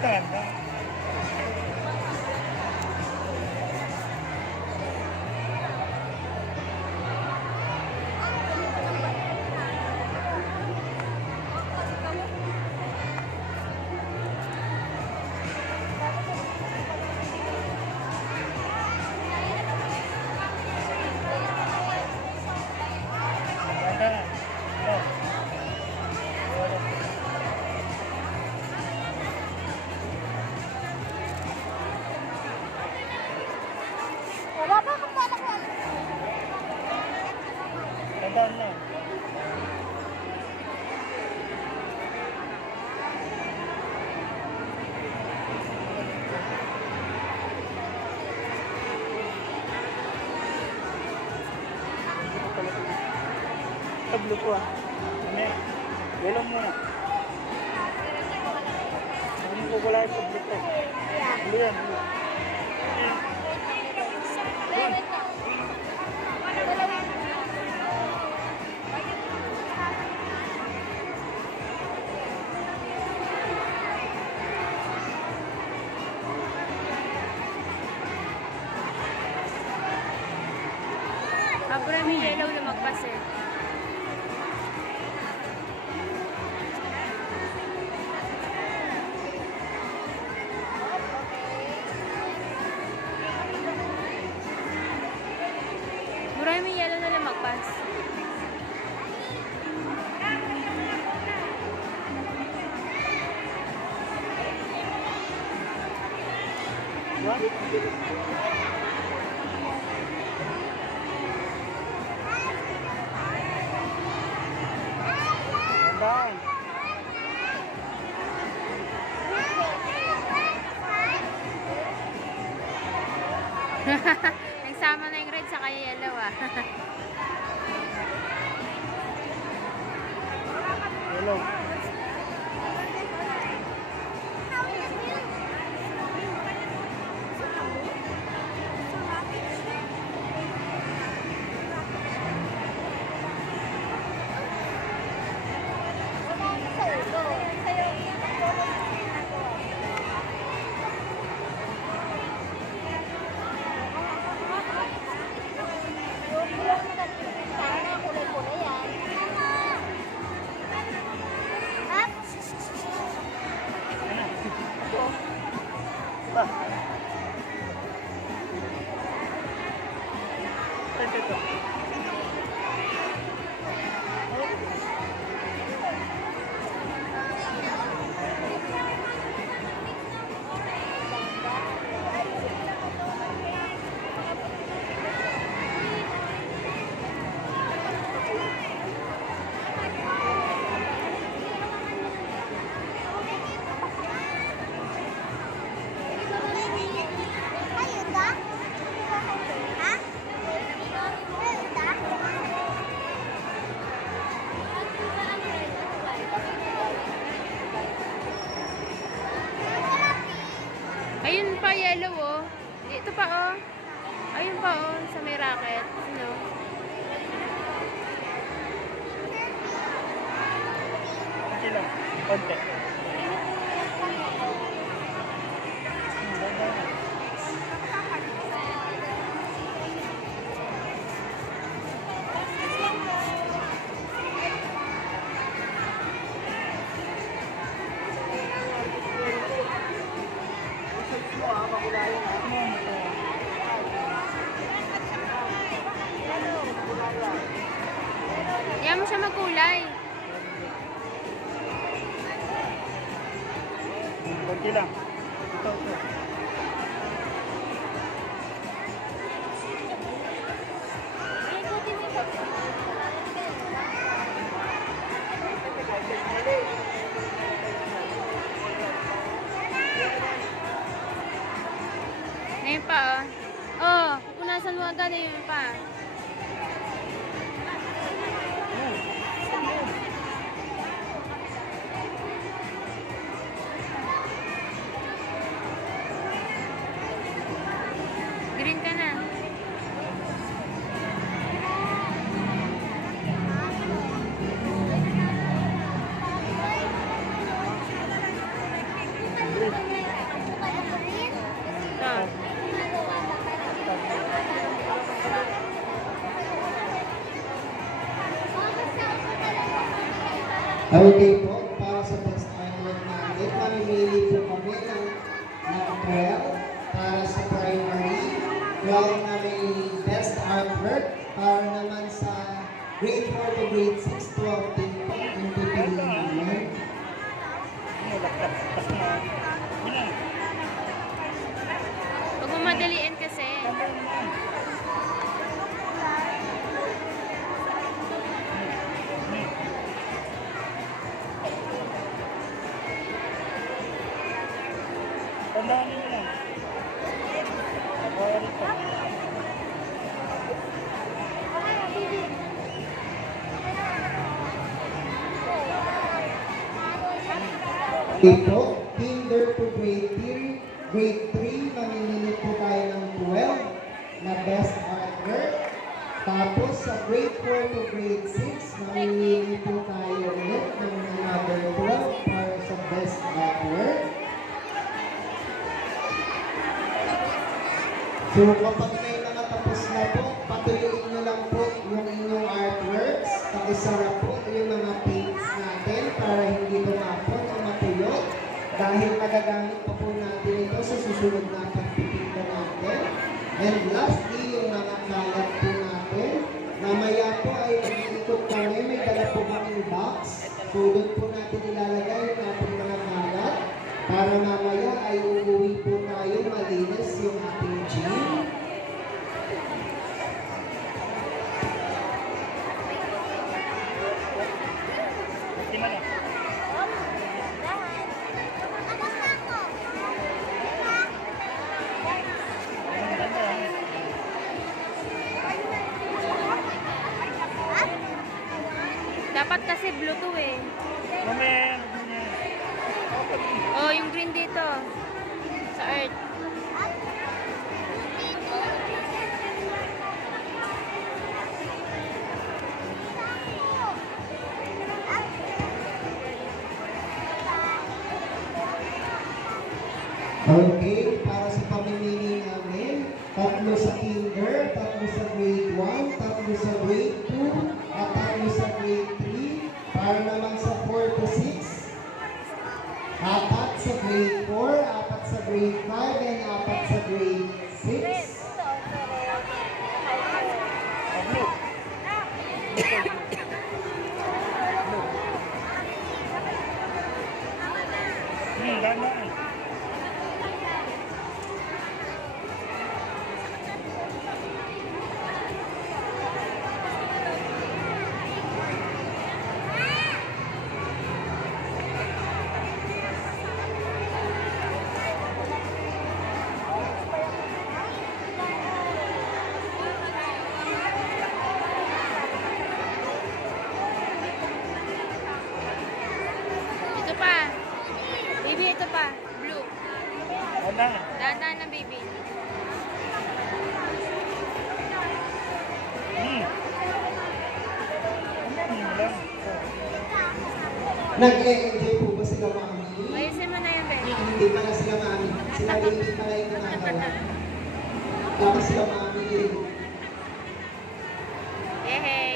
Ganda. Ganda. Oh. Wala pa kung paano ko. Ganda na. Tablo ko ah. Ano? Yellow muna. Ano ko wala yung tablo ko? Blue yan. Blue. Abra may yellow lumagpas eh. Maraming yellow na lumagpas. What? Ganda. Nagsama na yung red sa kaya yellow ah. Yellow. Ba? Ito. Ayun pa yellow oh. Dito pa oh. Ayun pa oh sa may racket. Ano? Okay lang. Konti. Ganda. Kaya mo siya magkulay. Konti lang. Ito. Ngayon pa oh. Oh, pupunasan mo agad eh yun pa. Green ka na. Green. Okay po, para sa best artwork natin, mamimili po kami ng 12 para sa primary, 12 na may best artwork, para naman sa grade 4 to grade 6, 12 din po yung pipiliin namin. Huwag mo madaliin kasi. Tandaan niyo lang. Nakuha rito. Ito, kinder to grade 3, grade 3, mamimili po tayo ng 12 na best artwork. Tapos sa grade 4 to grade 6, mamimili po tayo ulit ng another 12 para sa best artwork. So kapag may mga tapos na po, patuyuin nyo lang po yung inyong artworks. Pakisara po yung mga paints natin para hindi tumapon o matuyo. Dahil magagamit pa po natin ito sa susunod na pagpipinta natin. And lastly, yung mga kalat po natin. Mamaya po ay mag-iikot kami. May dala po kaming box. So doon po natin ilalagay yung ating mga kalat. Para mamaya ay uuwi po tayo malinis yung ating gym. Dapat kasi blue to eh. Mamaya. Oh, yung green dito. Sa earth. Okay, para sa pamimili namin, 3 sa kinder, 3 sa grade 1, 3 sa grade 2, at 3 sa grade 3. Para naman sa 4 to 6, 4 sa grade 4, 4 sa grade 5, and 4 sa grade 6. Blue. Ganda eh. Ito pa. Baby, ito pa. Blue. Ganda. Dahan-dahan na, baby. Lang. Nag-e-enjoy po ba sila mami? Ayusin mo na yan, baby. Hindi pala sila mami. Sila baby pala yung ginagawa. Tapos sila mami. Yehey!